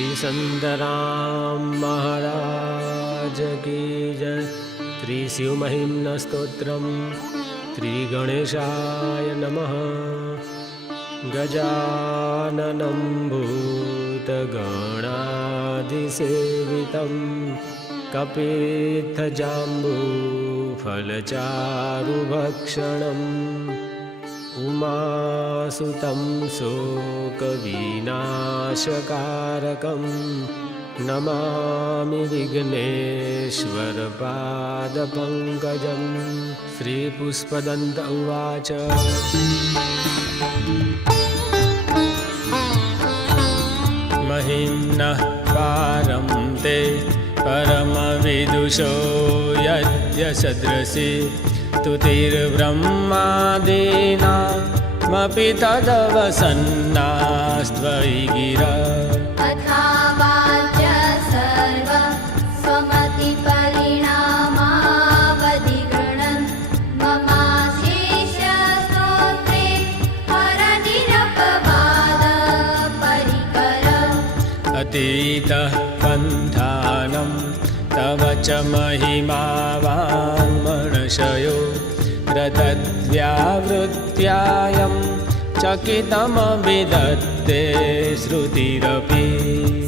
श्री संतराम महाराज की जय। श्री शिव महिम्न स्तोत्रम। श्री गणेशाय नमः। गजाननं भूतगणाधिसेवितं कपित्थजाम्बूफलचारुभक्षणम् उमासुतं शोकविनाशकारकं नमामि विघ्नेश्वरपादपङ्कजं। श्रीपुष्पदन्त उवाच महिम्नः पारं ते परमविदुषो यद्यसदृशि स्तुतिर्ब्रह्मादीनामपि तदवसन्नास्त्वयि गिरा। अथावाच सर्व स्वमतिपरिणामावधिगणन् ममाशेषस्तोत्रे हरनिरपवादपरिकर। अतीतः पन्थानं तव च महिमावाङ्मनशयो रतद्व्यावृत्यायं चकितमभिदत्ते श्रुतिरपि।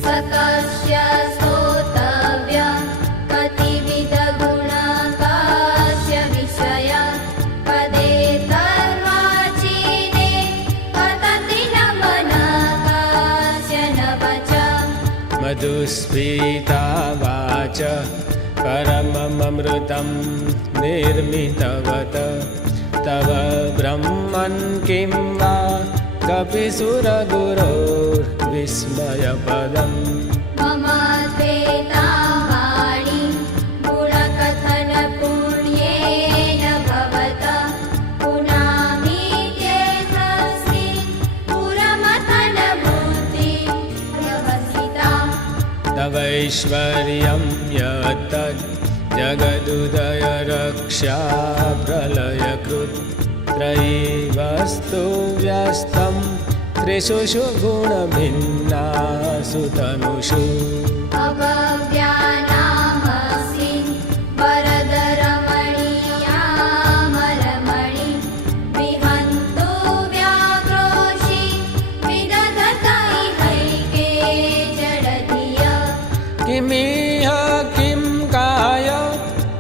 सकस्य स्तोतव्यं कतिविधगुणकास्य विषय पदे तर्वाचीने पतति न मनकास्य न वच। मधुस्फीता वाच परममृतं निर्मितवत तव ब्रह्मन् किं वा कपिसुरगुरोर्विस्मयपदम्। मम त्वेतां वाणीं गुणकथनपुण्येन भवता पुनामीत्येतस्मिन् पुरमथनबुद्धिर्व्यवसिता। तवैश्वर्यं यत्तद् जगदुदयरक्षा प्रलयकृत् त्रयीवस्तु व्यस्तं त्रिषु गुणभिन्नासु तनुषु। अभव्यानामस्मिन् वरदरमणीयामरमणि विहन्तु व्याघ्रोषि विदधत इहैके जडधिया। किमिह किं काय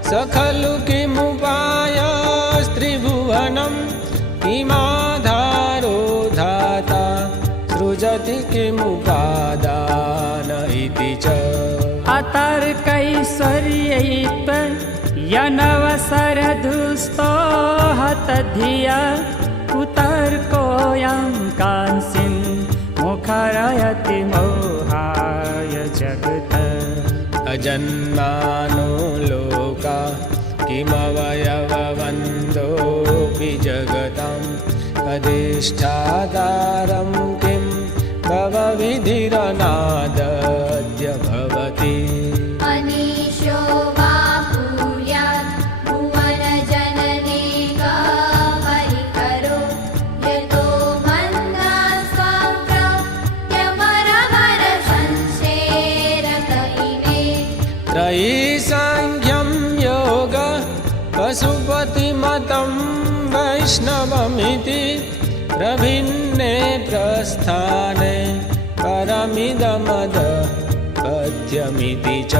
स खलु किमुपायस्त्रिभुवनं किमाधारो धाता सृजति किमुपादान इति च। अतर्कैश्वर्यैत्वयनवसरधुस्तो हतधिया कुतर्कोऽयं कांसीन् मुखरयति मोहाय जगत्। अजन्मानो लोका किमवयववन्दोऽपि जगताम् अधिष्ठातारं किं भवविधिरनादद्य भवति। अनीशो वा भूयात् भुवनजननीका परिकरो यतो मन्दास्वाप्रत्यमरमरसंसेरत इमे। त्रयी साङ्ख्यं योग पशुपतिमतं वैष्णवमिति प्रभिन्ने प्रस्थाने परमिदमद पद्यमिति च।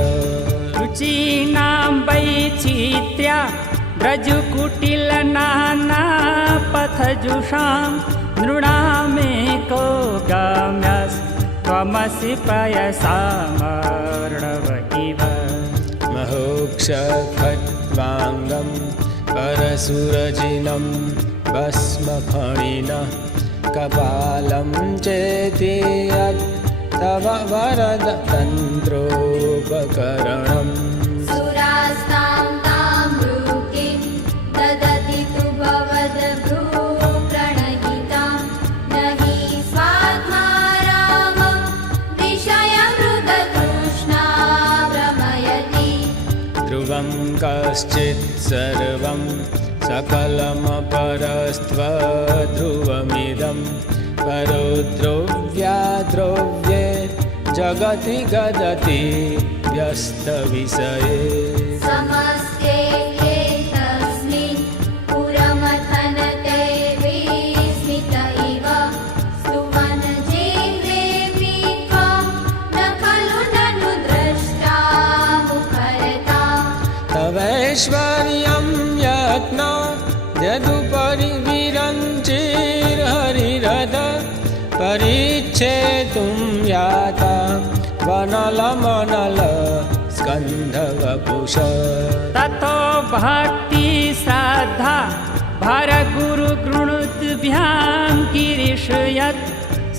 रुचीनां वैचित्र्या व्रजकुटिलनानापथजुषां नृणामेको गाम्यस्त्वमसि पयसामर्णव इव। महोक्षखट्वाङ्गं परसुरजिनं भस्मफणिनः कपालं चेति तव वरद तन्त्रोपकरणम्। सुरास्तां तां भ्रूकिं ददति तु भवद्भ्रूप्रणयितां न हि स्वात्मा रामं विषयमृगतृष्णा भ्रमयति। ध्रुवं कश्चित् सर्वं सकलमपरस्त्वध्रुवमिदं परो द्रव्या द्रव्ये जगति गदति व्यस्तविषये समस्ते तस्मिन् पुरमथनते विस्मित इव सुवनजिह्वेऽपि त्वं न खलु ननु द्रष्टा मुखरता तवैश्वर्यं यत्न यदुपरि विरञ्चिर्हरिरथ परिच्छेतुं याता वनलमनल स्कन्धवपुष ततो भक्ति श्रद्धा भरगुरुगृणुद्भ्यां गिरिशयत्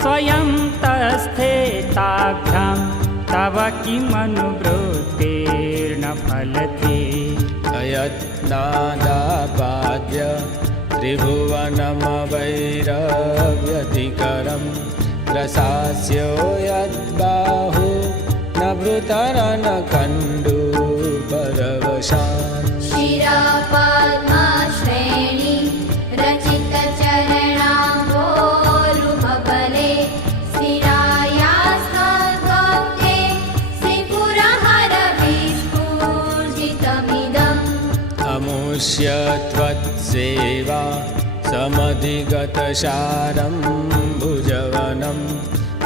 स्वयं तस्थेताभ्यां तव किमनुवृत्तिर्न फलति अयत्नादापाद्य त्रिभुवनमवैरव्यतिकरं प्रशास्यो यद्बाहु न भृतरन कण्डूपरवशान् शिरपद्मश्रेणी रचितचरणाम्भोरुहबले स्थिरायास्तद्वक्त्रे श्रीपुरहरविस्फूर्जितमिदम् अमुष्य त्वत्सेवा समधिगतशारं भुजवनं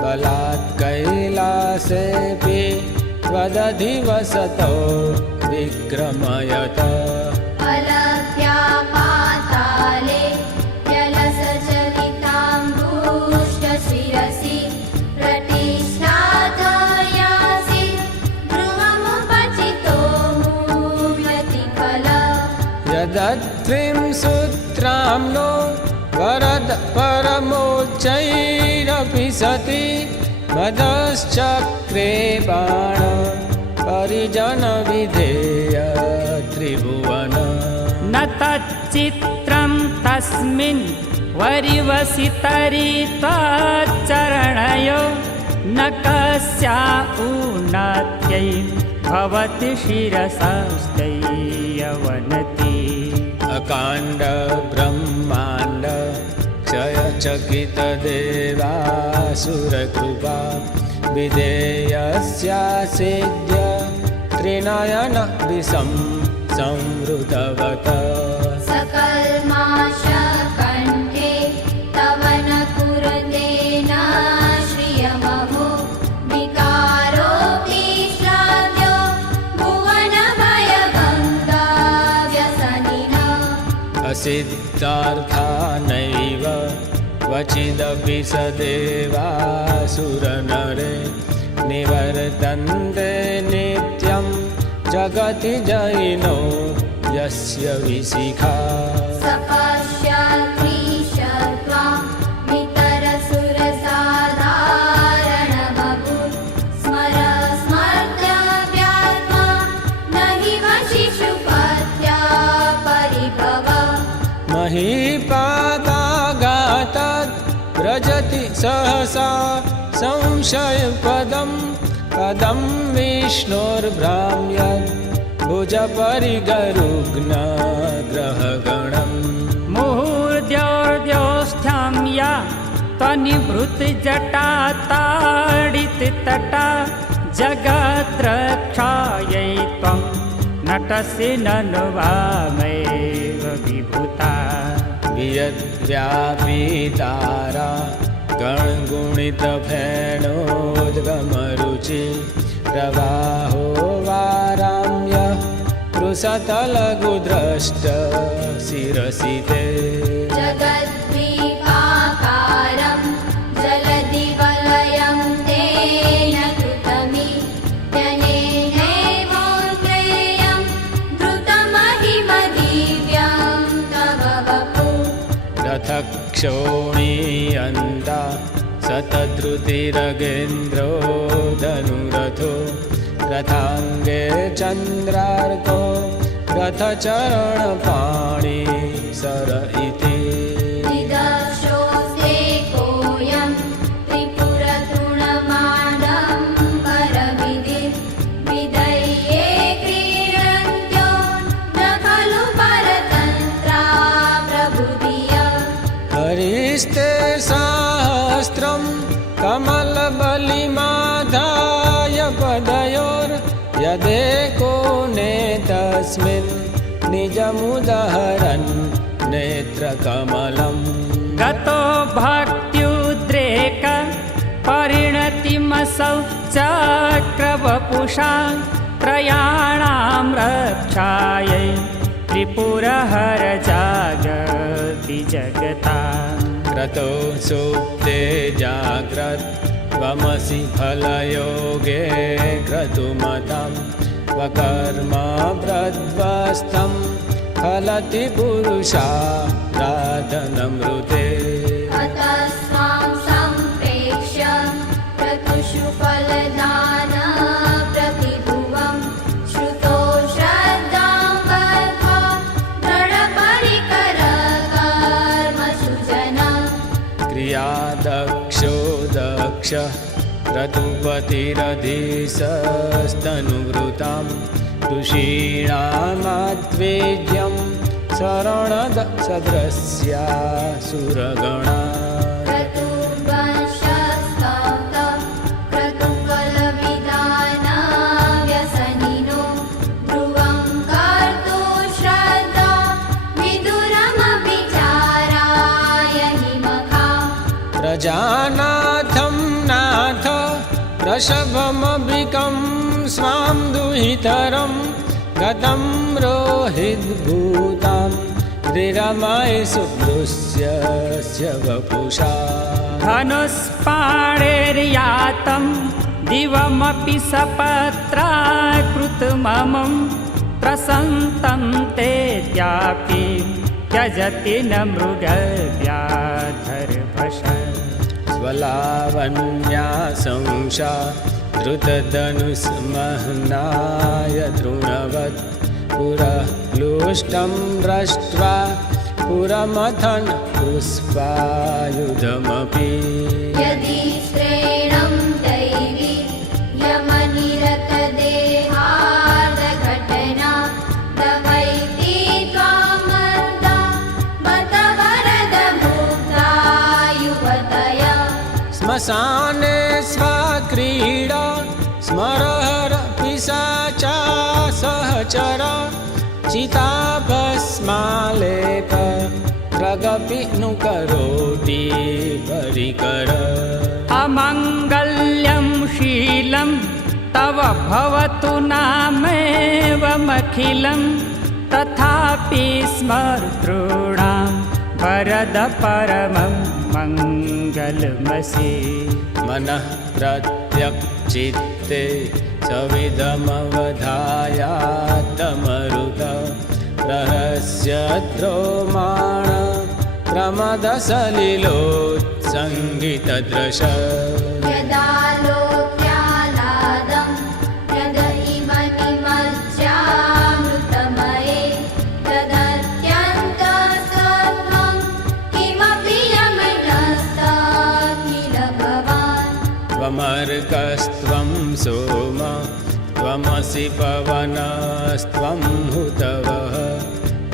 बलात् कैलासेऽपि त्वदधिवसतो विक्रमयत अलभ्यापाताले जलसचलिताम्बुष्टशिरसि प्रतिष्ठाधयासि ध्रुवमुपचितो मूर्यति खल यदत्रिंसूत्राम्नो वरद परमोच्चैरपि सति मदश्चक्रे बाण परिजनविधेय त्रिभुवन न तच्चित्रं तस्मिन् वरिवसि तरि त्वच्चरणयो न कस्या उन्नत्यै भवति शिरसस्तैयवनति अकाण्ड ब्रह्माण्ड क्षयचकितदेवासुरकृपा विधेयस्यासेद्य त्रिनयन विषं संवृतवत सकल्माशकण्ठे तव न कुरुते न श्रियमहो विकारोऽपि श्राव्यो भुवनभयभङ्गव्यसनिनः असिद्धार्था नैव क्वचिदपि स देवासुरनरे निवर्तन्ते नित्यं जगति जयिनो यस्य विशिखा सपश्यत्रीशत्वा नितरसुरसाधारणमभूत् स्मर स्मर्तव्यात्मा न हि वशिशुपत्या परिभव महीपादागातद् व्रजति सहसा संशयपदं पदं विष्णोर्भ्राम्यत् भुजपरिगरुग्नग्रहगणम् मुहूर्द्योर्द्योष्ठ्यां या त्वनिभृतजटा ताडिततटा जगद्रक्षायै त्वं नटसि ननु वामेव विभूता वियद्व्यापीतारा गणगुणितफेणोद्गमरुचि प्रवाहो वाराम्य कृशतलघुद्रष्ट शिरसि ते जगद्वीपाकारं जलदिवलयं तेन कृतमि जनेनैवोऽन्त्रेयं धृतमहिमदिव्यं तव वपु रथक्षोणीयन्ता शतद्रुतिरगेन्द्रो धनुरथो रथाङ्गे चन्द्रार्को रथचरणपाणि सर इति निदर्शोऽस्ते कोऽयं त्रिपुरतृणमाडम्बरविधिर् विधय्ये क्रीडन्त्यो न खलु परतन्त्रा प्रभुधिया हरिस्ते सहस्रं कमलबलिमाधा तदेको नेतस्मिन् निजमुदहरन् नेत्रकमलम् गतो भक्त्युद्रेक परिणतिमसौ चक्रवपुषा त्रयाणां रक्षायै त्रिपुरहर जागति जगता क्रतो सुप्ते जाग्रत् त्वमसि फलयोगे क्रतुमतं स्वकर्म प्रध्वस्तं फलति पुरुषाराधनमृते अतस्त्वां सम्प्रेक्ष्य क्रतुषु फलदान प्रतिभुवं श्रुतो श्रद्धां बद्ध्वा दृढपरिकर कर्मसु जनः क्रियादक्षो दक्ष क्रतुपतिरधीशस्तनुभृतां ऋषीणामाद्वेद्यं शरणदसद्रस्यासुरगणा क्रतुवंशस्तौतं क्रतुफलविधानाव्यसनिनो ध्रुवं कर्तुं श्रद्धा विदुरमभिचाराय हिमखा प्रजानाथं नाथ वृषभमभिकं स्वां दुहितरं गतं रोहिद्भूतां त्रिरमय सुभृश्यस्य वपुषा धनुष्पाणेर्यातं दिवमपि सपत्राकृतममं प्रसन्तं तेऽद्यापि त्यजति न मृगव्याधर्भष स्वलावण्याशंसा धृतधनुष्महनाय तृणवत् पुरप्लुष्टं दृष्ट्वा पुरमथन पुष्पायुधमपि यदि श्रेणं दैवी यमनिरतदेहार्धघटना दवैति त्वामर्दा बत वरदमुक्ता युवतया श्मशाने स्वक्रीडा स्मरहर पिशाचा सहचरा चिताभस्मालेप प्रगपि नु करोति परिकर अमङ्गल्यं शीलं तव भवतु नामेवमखिलं तथापि स्मर्तॄणां वरद परमं मङ्गलमसि मनः प्रत्यक्चित्ते सविदमवधायात्तमरुत रहस्यद्रोमाण प्रमदसलिलोत्सङ्गितदृश यदा लोक्यालादं यदहिमनिमज्जामृतमये तदत्यन्तसत्त्वं किमपि यमिनस्तखिल भवान् त्वमर्कस्त्वं सोम त्वमसि पवनस्त्वं हुतवः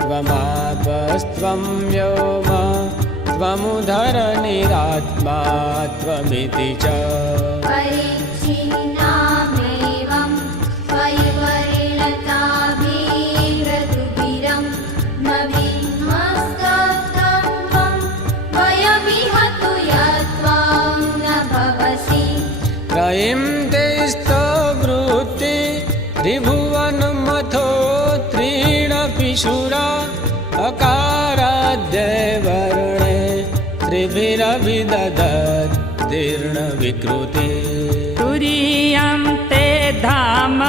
त्वमापस्त्वं व्योम त्वमुधरनिरात्मा त्वमिति च परिच्छिन्नामेवं स्वयंवरिणताभिर्ऋतुभिरं न विन्मस्ततं त्वं वयमिहतु यत्त्वं न भवसि त्रयीं ते स्तवृत्ति त्रिभुवनमथो त्रीणपि शूरा अकाराद्यवर्णे त्रिभिरभिदधद्दीर्णविकृति तुरीयं ते धाम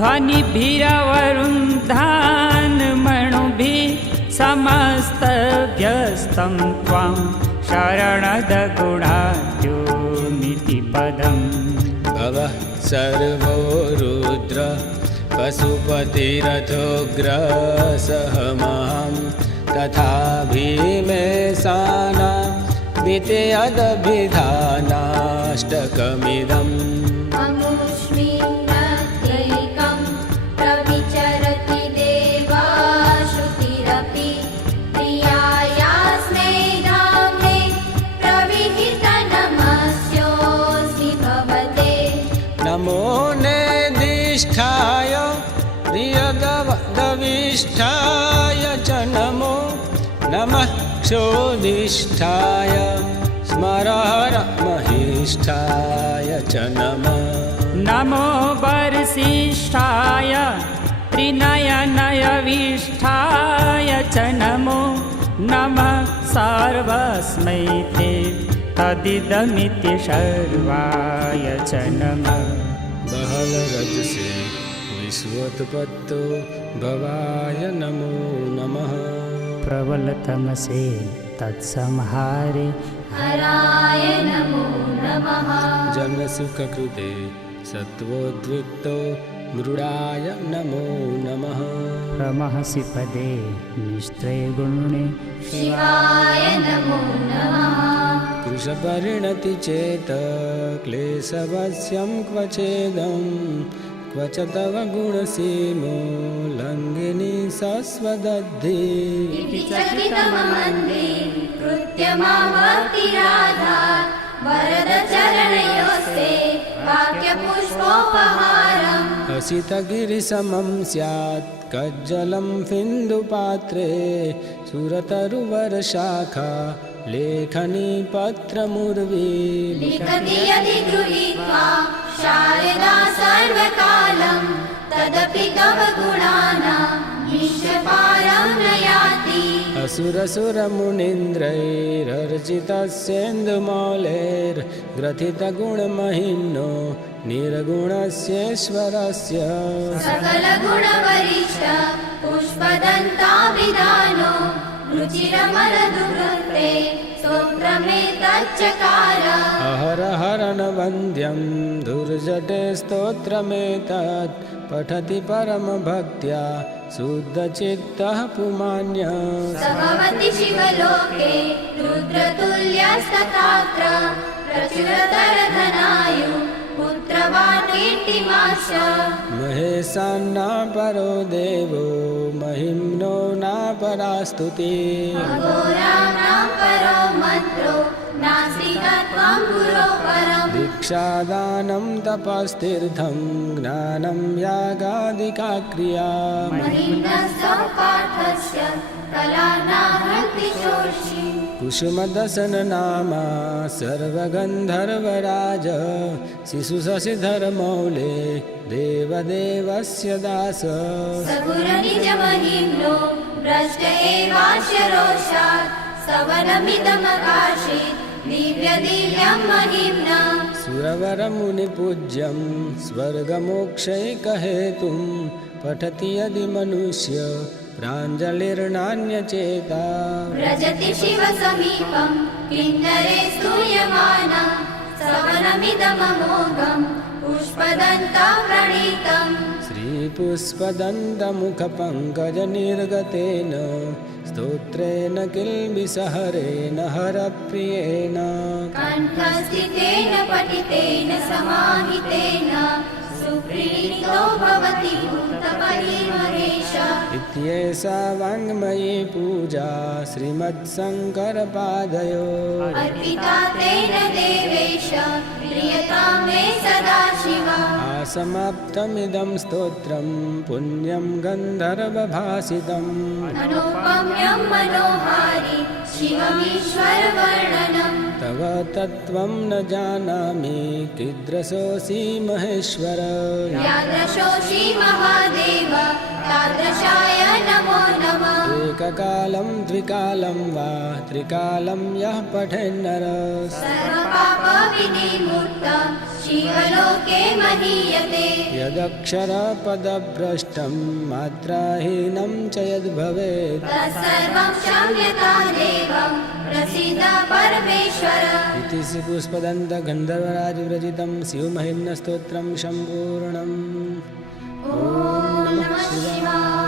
ध्वनिभिरवरुन्धान्मणुभिः समस्तव्यस्तं त्वां शरणदगुणाद्योमिति पदम् भवः सर्वो रुद्र पशुपतिरथोग्रसः मां तथा भीमेशाना वितेयदभिधानाष्टकमिदम् अमुष्मिन्नत्यैकं प्रविचरति देवाश्रुतिरपि प्रियायास्मै धाम्ने प्रविहितनमस्योऽस्मि भवते नमो नेदिष्ठाय वसिष्ठाय च नमो नमः क्षोदिष्ठाय स्मरहर महिष्ठाय च नमः नमो वर्षिष्ठाय त्रिनयनयविष्ठाय च नमो नमः सर्वस्मै ते तदिदमिति सर्वाय च नमः बहलरजसे विश्वोत्पत्तो भवाय नमो नमः प्रबलतमसे तत्संहारे हराय नमो नमः जनसुखकृते सत्त्वोद्विक्तो मृडाय नमो नमः प्रमहसि पदे निस्त्रैगुणे शिवाय नमो नमः कृशपरिणति चेत क्लेशवश्यं क्वचेदं क्व च तव गुणसीमो लङ्घिनी सस्वदद्धि इति चकितममन्दे कृत्यमावर्तिराधा वरदचरणयोस्ते वाक्यपुष्पोपहारम् हसितगिरिसमं स्यात् कज्जलं फिन्दुपात्रे सुरतरुवरशाखा लेखनी पत्रमुर्वी लिखति यदि गृहीत्वा शारदा सर्वकालं तदपि तव गुणानां निःशपारं न याति असुरसुरमुनीन्द्रैरर्चितस्येन्दुमौलेर्ग्रथितगुणमहिम्नो निर्गुणस्येश्वरस्य सकलगुणवरिष्ठ पुष्पदन्ताभिधानो रुचिरमरदुवृत्ते स्तोत्रमेतच्चकार अहरहरणवन्द्यं दुर्जटे स्तोत्रमेतत् पठति परमभक्त्या शुद्धचित्तः पुमान्यः स भवति शिवलोके रुद्रतुल्यस्तथात्र प्रचुरतरधनायु पुत्रवान् कीर्तिमाश्च महेशान्नापरो देवो महिम्नो नापरास्तुतिः अघोराणां परो मन्त्रो नास्तिकत्वं गुरो परम् दीक्षादानं तपस्तीर्थं ज्ञानं यागादिका क्रिया महिम्नस्तव पाठस्य कलानाहन्ति शोषि कुसुमदशननामा सर्वगन्धर्वराज शिशुशशिधरमौले देवदेवस्य दास सगुरनिजमहिम्नो भ्रष्ट एवास्य रोषात् सवनमिदमकाशीत् दिव्यदिव्यं महिम्ना सुरवरमुनिपूज्यं स्वर्गमोक्षैकहेतुं पठति यदि मनुष्य प्राञ्जलिर्नान्यचेता व्रजति शिवसमीपं किन्नरे स्तूयमाना सवनमिदममोघं पुष्पदन्तं प्रणीतम् श्रीपुष्पदन्तमुखपङ्कजनिर्गतेन स्तोत्रेण किल्बिषहरेण हरप्रियेण कण्ठस्थितेन पठितेन समाहितेन सुप्रीतो भवति भूतपरिमहेश इत्येषा वाङ्मयी पूजा श्रीमत्शङ्करपादयो अर्पिता तेन देवेश प्रियतां मे सदा शिव आसमाप्तमिदं स्तोत्रं पुण्यं गन्धर्वभासितम् अनुपम्यं मनोहारि शिवमीश्वरवर्णनम् तव तत्त्वं न जानामि कीदृशोऽसि महेश्वर यादृशोऽसि महादेव तादृशाय नमो नमः एककालं द्विकालं वा त्रिकालं यः पठेन्नर सर्वपापविनिर्मुक्तं शिवलोके महीयते यदक्षरपदभ्रष्टं मात्राहीनं च यद्भवेत् तत्सर्वं क्षम्यतां देवं प्रसीद परमेश्वर इति श्रीपुष्पदन्तगन्धर्वराजविरचितं शिवमहिम्नस्तोत्रं सम्पूर्णम् ॐ नमः शिवाय।